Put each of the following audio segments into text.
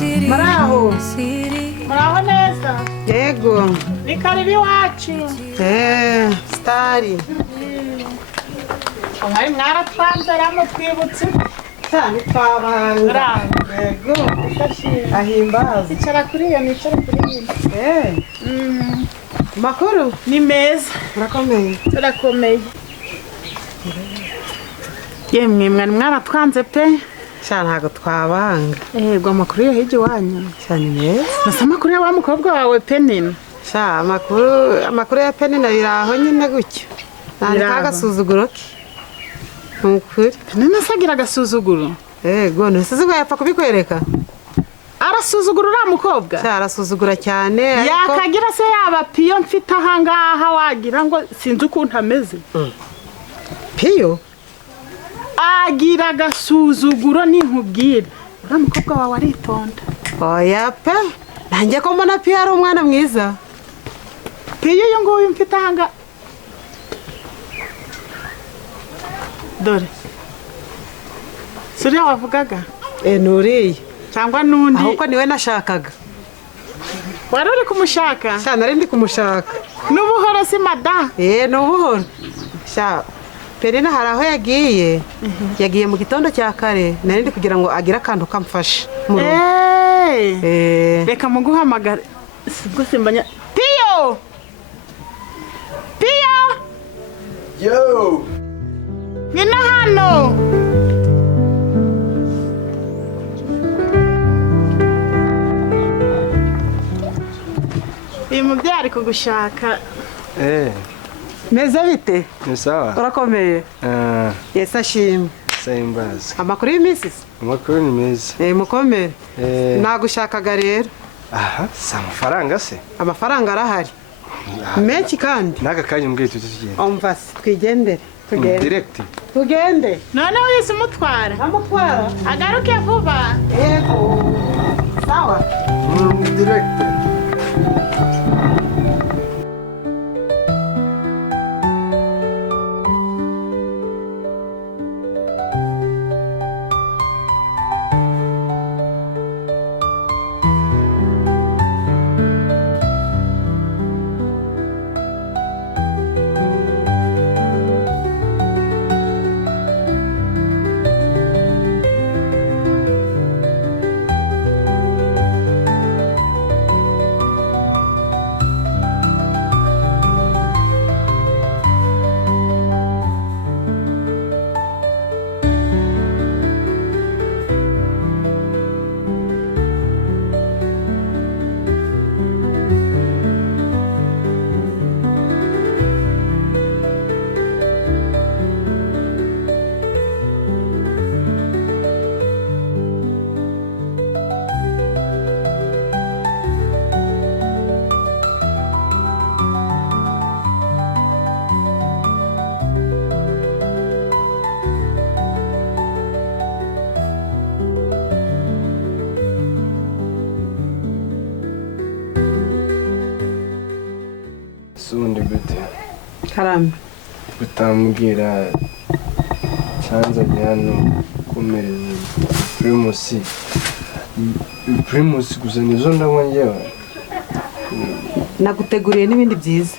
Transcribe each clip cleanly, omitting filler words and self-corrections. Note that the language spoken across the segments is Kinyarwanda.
Maraho. Muraho neza. Yego. Ni karibu iwacu. Stari. Mwari mwaratwanze ramo twibutse. Cyane twabanga. Yego. Ahimbaza. Icara kuri iyo nicara kuri iyo. Makuru ni meza. Murakomeye. Turakomeye. Yemwe mwari mwaratwanze pe. Cyane ntago twabanga. Yego amakuru yo hije wanyu. Cyane neza. Nasa amakuru ya mukobwa wawe Penina. Sha amakuru ya Penina biraho nyine gutyo. Nandika agasuzuguro ke. Nukuri. Penina sagira agasuzuguro. Yego nasizuga yapfa kubikwereka. Arasuzugura ura mukobwa. Sha arasuzugura cyane. Yakagira se yaba piyo mfita hangaha wagira ngo sinzi ukuntu ameze. Piyo? Agira agasuzuguro n'inkubwira. Ura mukobwa wawe aritonda. Oya pe. Nanjye ko mbona Piyo ari umwana mwiza. Piyo uyu nguyu mfite hanga. Dore. Suriya wavugaga? Nuriye. Cyangwa nundi. Ahubwo niwe nashakaga. Wari uri kumushaka? Sha nari ndi kumushaka. N'ubuhoro si mada? N'ubuhoro. Sha Penina hari aho yagiye. Yagiye mu gitondo cya kare. Nari ndi kugira ngo agire akantu kamfasha. Reka muguhamagara. Sibwo simbanya. Piyo! Piyo! Yo! Ngina hano. Uyu mubyeyi ari kugushaka. Meze bite? Ni sawa? Urakomeye? Yes ashimwe. Sayimbaza. Amakuru y'iminsi? Amakuru ni meza. Mukomere. Nagushakaga rero. Aha, si amafaranga se? Amafaranga arahari. Menshi kandi. N'aka kanya umbwiye tugende. Umva se twigendere. Tugende. Direct. Tugende. Noneho yise umutwara. Amutwara. Agaruke vuba. Yego. Sawa. Direct. Sundi gute? Karame. Utambwira cyanza hano kumereza Primus gusa nizo ndanywa njyewe. Naguteguriye n'ibindi byiza.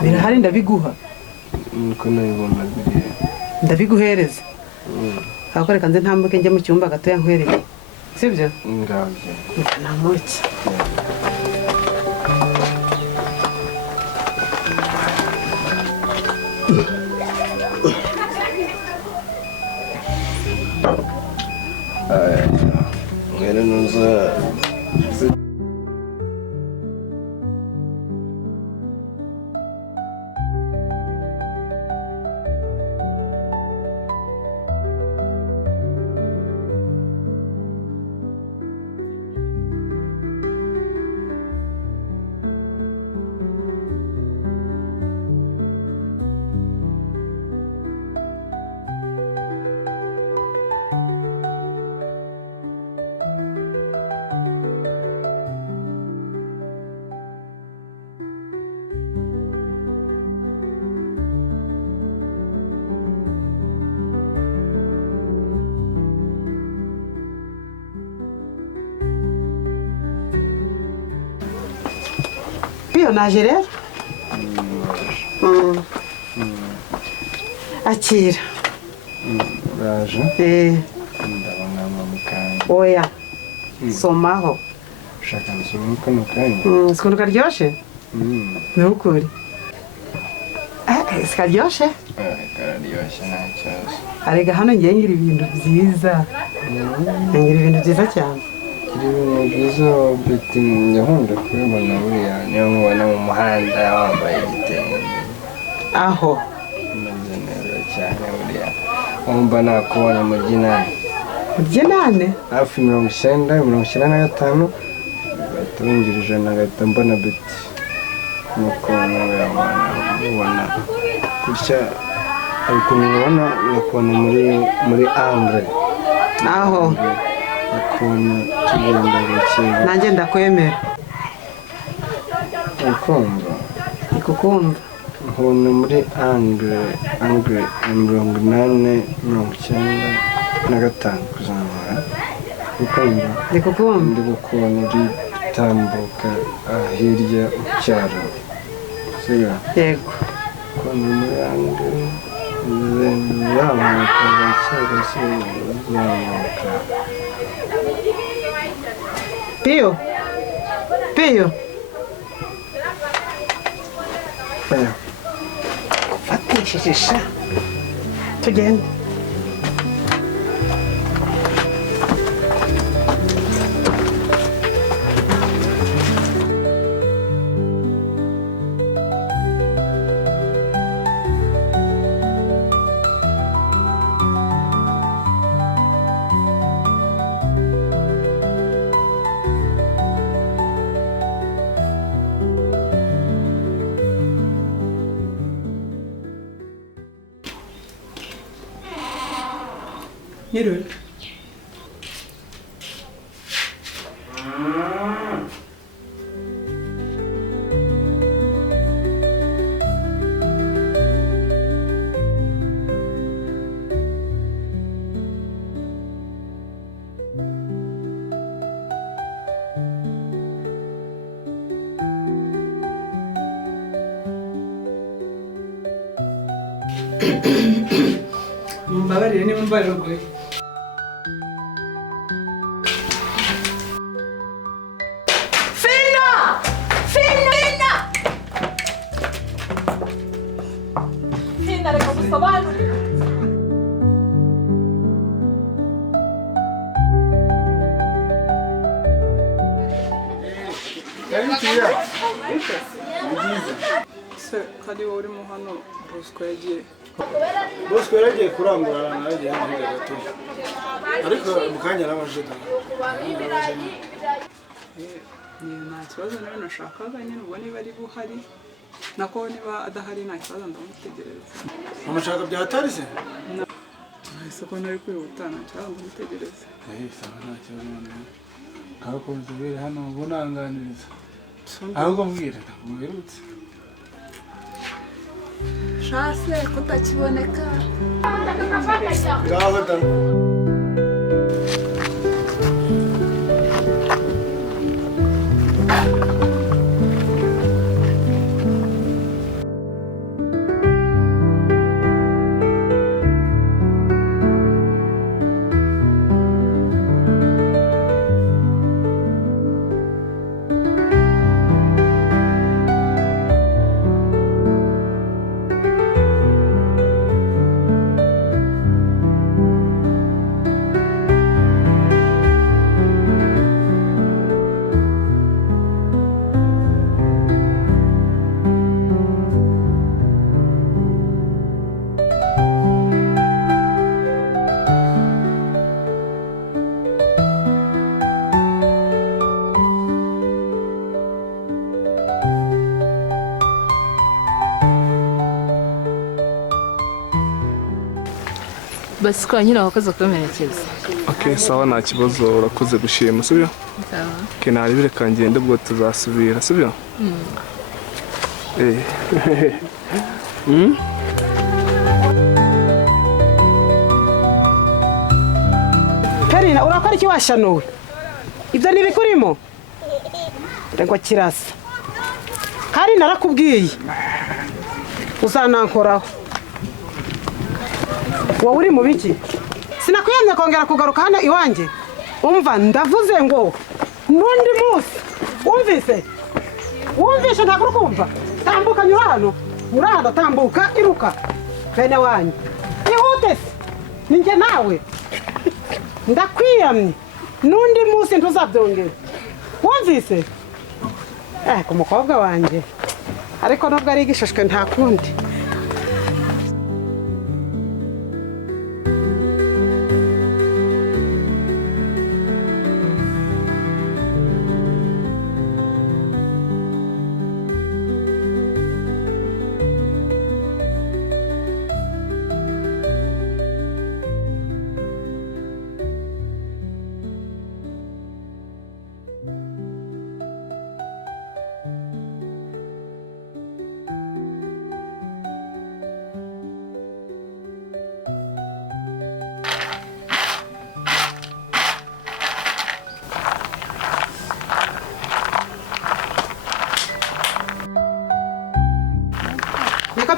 Birahari ndabiguha. Niko nabibona biri. Ndabiguhereza. Ahubwo reka nze ntambuke njye mu cyumba gatoya nkwereke. Sibyo? Ngabyo. Namuki. Ngere nuza Piyo naje rero. Akira. Uraje? Ndabona mukanya. Oya. Somaho. Ushaka nsoma kano kanya? Sikuntu karyoshe? Ni ukuri. Sikaryoshe? Kararyoshye nta kibazo. Arega hano ngiye ngira ibintu byiza. Ngira ibintu byiza cyane. Kiri ibintu byiza beti nyahunda kubibona buriya niyo nkubona mu muhanda wambaye igitenge. Aho. Umeze neza cyane buriya. Wumva nakubonye mu ginani. Uryinane? Hafi 95 batungirije nagahita mbona beti. Nuko nawe ubona gutya ariko mubona nakubona muri angle. Aho. Ukuntu tugenda gake. Nanjye ndakwemera. Ukumva? Ikukumva. Nkubona muri angle 85 kuzamura. Ukumva? Ndikukumva. Ndi gukubona uri gutambuka hirya mu cyaro. Sibyo? Yego. Kubona muri angle zamuka cyangwa se zamuka. Piyo. Piyo. Fatishije sha. Tugende. Yürü. Mumbabarire niba mbarogoye. Kadi wowe urimo hano Bosco yagiye. Bosco yaragiye kurangura aragiye hano gato. Ariko mukanya n'amajeda. Nta kibazo nawe nashakaga nyine ubwo niba ari buhari nako niba adahari nta kibazo ndamutegereza. Amashaka byahatari se? Ese ko nari kwihuta nta kibazo ndamutegereza. Sawa nta kibazo none. Kako nzubire hano bunanganiriza. Ahubwo mbwira mubirutse. Shase kutakiboneka. Ngaho da. Basi kwa nyina wakoze kumerekeza. Okay, sawa nta kibazo urakoze gushima sibyo? Sawa. Okay, naribire kangende bwo tuzasubira sibyo? Karina urakora iki washanuwe? Ibyo nibikurimo? Rego kirasa. kandi narakubwiye uzanankoraho wowe uri mu biki sinakwiyemye kongera kugaruka hano iwanjye umva ndavuze ngo n'undi munsi wumvise ntabwo uri kumva tambuka nyura hano tambuka iruka bene wanyu ihute se ninjye nawe ndakwiyamye n'undi munsi ntuzabyongera wumvise ku mukobwa wanjye ariko nubwo ari igishishwe nta kundi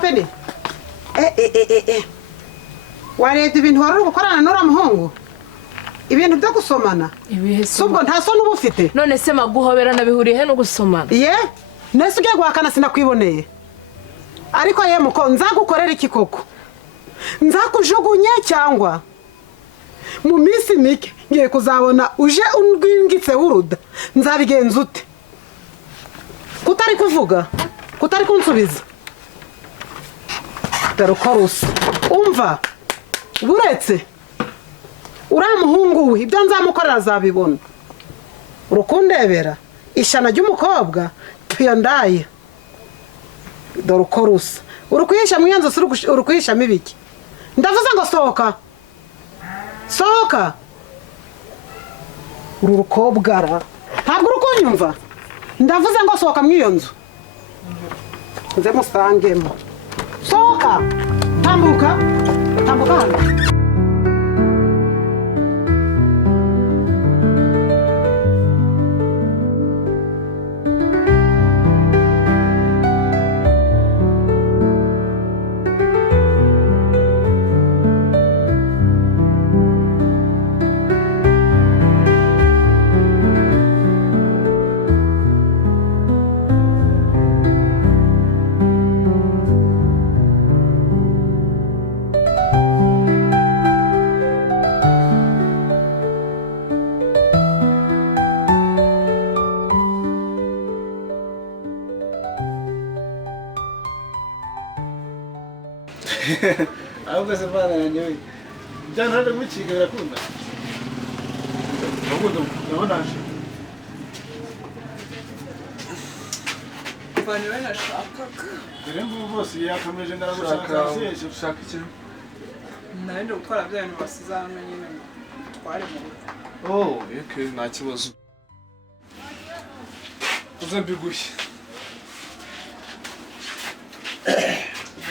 Peni warebye ibintu wari uri gukorana n'uriya muhungu ibintu byo gusomana subwo nta soni uba ufite none se maguhoberana bihuriye he no gusomana ye nese ugiye guhakana sinakwiboneye ariko ye muko nzagukorera iki koko nzakujugunye cyangwa mu minsi mike ngiye kuzabona uje undwingitse uruda nzabigenza ute kutari kuvuga kutari kunsubiza Darukorusa umva buretse uriya muhungu we ibyo nzamukorera azabibona urukundebera ishana ry'umukobwa tuyandaye Darukorusa urukwisha mu yanzu urukwishamo ibiki ndavuze ngo sohoka uru rukobwara ntabwo urukunyumva ndavuze ngo sohoka mu iyo nzu nze musangemo sohoka tambuka hano ahubwo se bana yanyoye byana hande mukiga birakunda urabona bani we nashakaga dore ngo bose yakameje ndaragushaka ushaka iki nari gutwara bya bintu basizana nyine tware mu okay nta kibazo uze mbigushye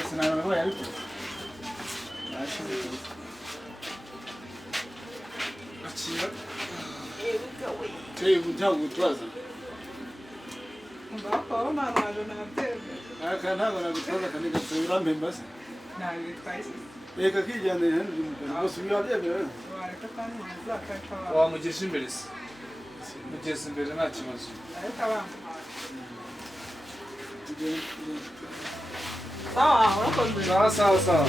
sinana nawe ariko akira teye bujyago gutwaza mbako manaje nabyeme aka ntago nagutwaza kandi gasubira mbembaze nari twise reka kijyane hano bose byabyemera wareka kandi mazakaka wamugisha imbere se mugeze imbere nta kibazo ariko abantu sawa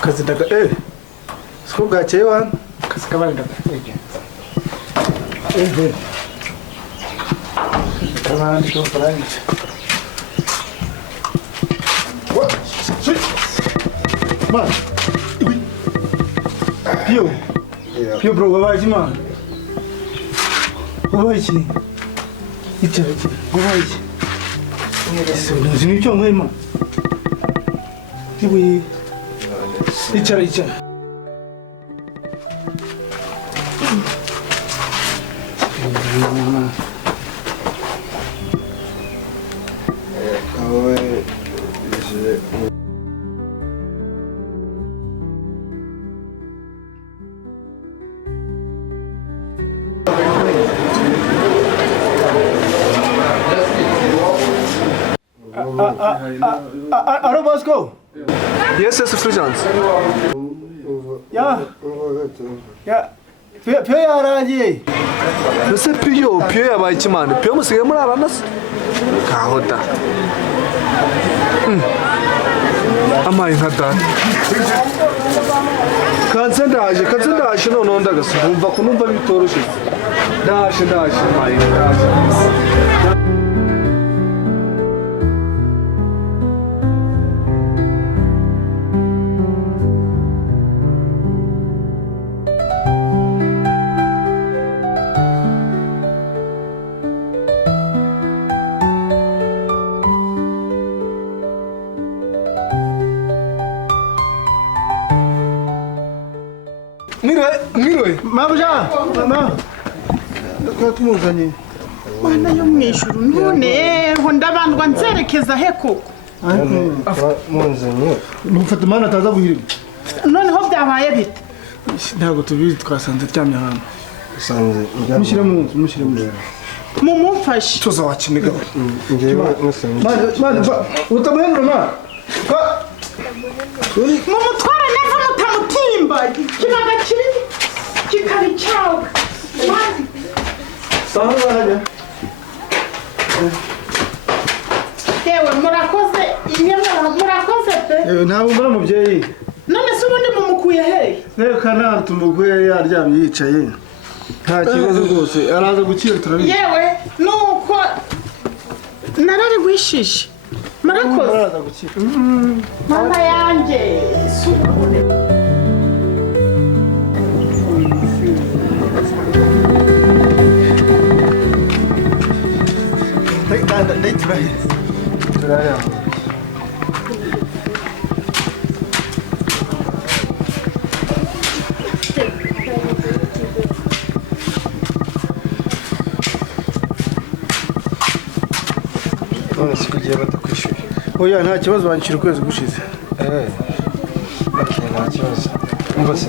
kazi daga siko bwakeye wana kazi kabari daga kabandi ko farangije Man. Pio. Pio bro, wabaye man. Wabaye iki? Icara iki? Wabaye iki? Nzi n'icyo nkwe man. Ibuye. Icara. Alo Bosco. Yes, Fulgence. Ya. Pio yarangiye. Ese Pio yabaye iki mani? Pio musigaye murarana se? Kahoda. Amaye nka data. Kanze ndaje none ndagasa. Numva bitoroshye. Ndaje maye ndaje. Miriwe. Mabuja. Mama. Ko tumuzanye. Mana yo mwijuru none ngo ndabandwa nzerekeza he koko. Munzanye. Mufata mana ataza guhirima. Noneho byabaye bite? Ntabwo tubizi twasanze cyamye hano. Usanze Mushyire mu nzu. Mumumfashe. Tuza wakiniga. ngewe musanze. Mana utamuhendura ma. Mumutware neza mutamutimba. Kibaga kiri kikari cyawe. Sawa hajya. Yewe murakoze pe. Ntabwo mbona mubyeyi. None se ubundi mumukuye he? Reka nta tumuguye yaryamye yicaye. Nta kibazo rwose araza gukira turabizi. Yewe nuko narari gwishishe. Murakoze. Araza gukira. Mama yanjye sukure. Turaya. None si kugiye batakwishyuye. Oya nta kibazo banshyira ukwezi gushize. Nta kibazo. Umva se.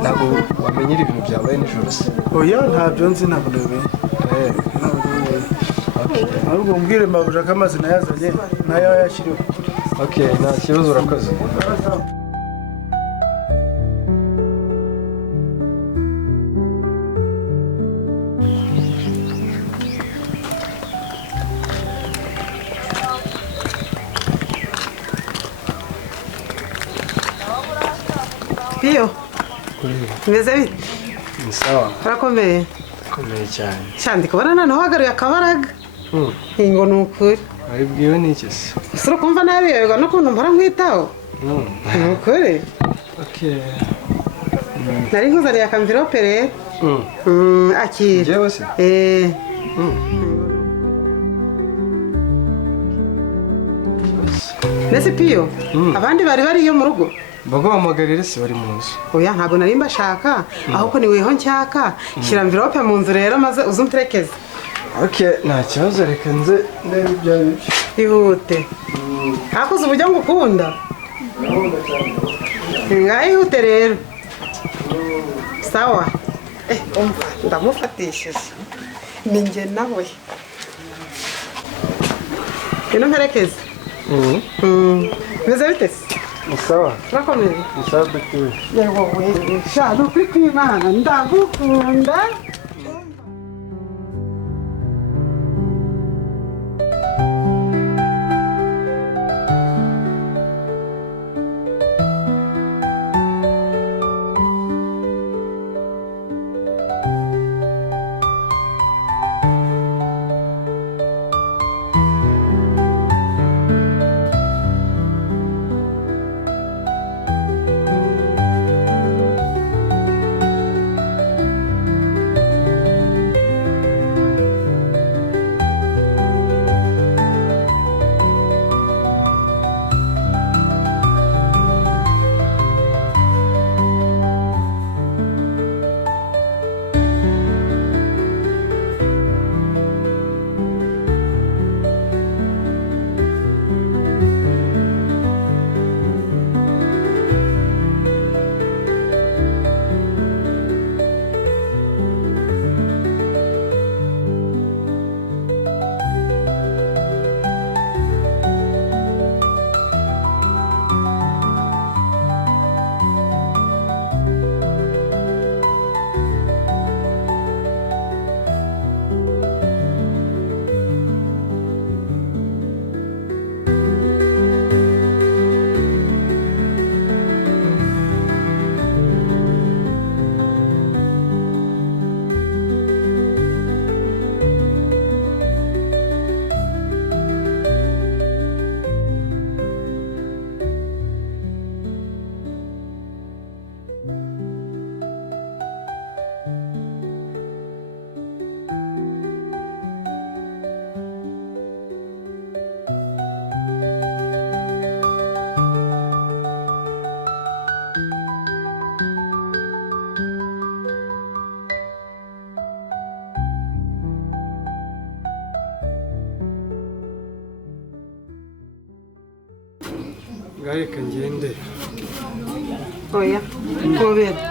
Ntabwo wamenyera ibintu byabaye nijoro se. Oya ntabyo nzi ntabwo ndabimenye. Ahubwo umbwire mabuja ko amazi nayazanye nayo yashyiriwe. Okay, nta kibazo urakoze. Pio. Meze bite? Ni sawa. Urakomeye? Komeye cyane. Cyandi kubona noneho wagaruye akabaraga. Ingo nukuri. Wabibwiwe n'iki se? Usura kumva nabi yoberwa no kuntu mpora nkwitaho. Nukuri. Okay. Nari nkuzaniye akamvirope rero. Akira. Njyewe se? Nese Pio, abandi bari bariyo mu rugo. Baguhamagarire se bari mu nzu. Oya ntabwo nari mbashaka, ahubwo ni weho ncyaka. Shyira envelope mu nzu rero maze uzumperekeze. Okay, nta kibazo reka nze ndebe ibyo ari byo. Ihute. Hakoze uburyo ngukunda. Ihute rero. Sawa. Umva ndamufatishije. Ni njye nawe. Ino mperekeze. Meze bite se? Ni sawa. Urakomeye? Ni sawa bituwe. Yewe we, shano kwimana ndagukunda. Gareka ngende. oya ngobera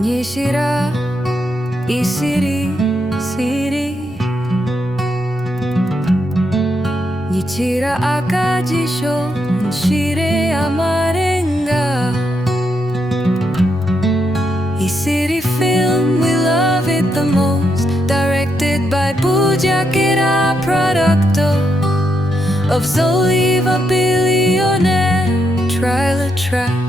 Nyishira Isiri Siri Nyichira akajisho Nshire amarenga Isiri film, we love it the most. Directed by Bujakera, product of Zoliva billionaire. Trailer track